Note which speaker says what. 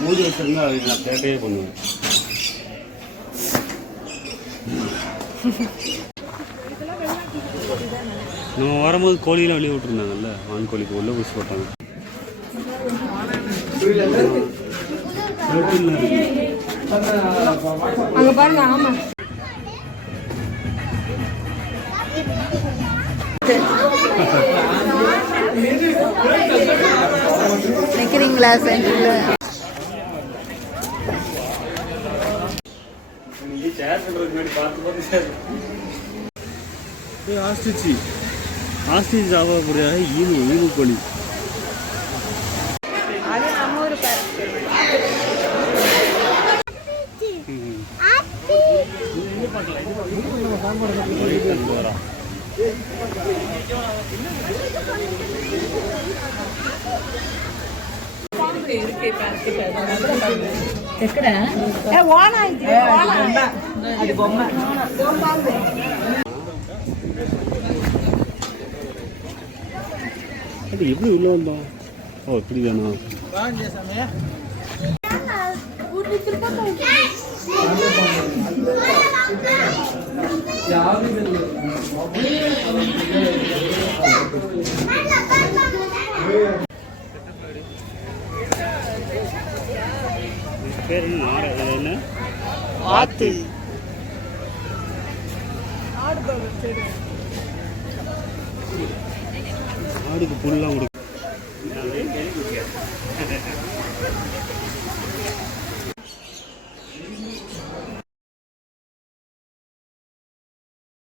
Speaker 1: மூடி வச்சிருந்தா அது நான் கேட்டே பண்ணுவேன் நம்ம வரும்போது கோழியெல்லாம் வெளியே விட்டுருந்தாங்கல்ல? ஆண் கோழிக்கு உள்ள ஊசி போட்டாங்க.
Speaker 2: அங்க பாருங்க ஆமா. நிக்கிறீங்களா சென்டர்ல?
Speaker 1: நீங்க சேர் கட்டுறதுக்கு முன்னாடி பார்த்து பார்த்து சேர் ஏய் ஆஸ்டிச்சு ஆஸ்டிச் சாப்பிடக்கூடிய ஈனு ஈனு கோழி
Speaker 2: அது நம்ம ஊரு
Speaker 1: வரா
Speaker 2: ఎక్కడ ఓనా ఇది అది బొమ్మ
Speaker 1: அது எப்படி உள்ள வந்தோம்? ஓ இப்படி வேணும் பேர் என்ன? ஆத்து ஆடு என்ன? ஆடுக்கு புல்லாம் கொடுக்கும்.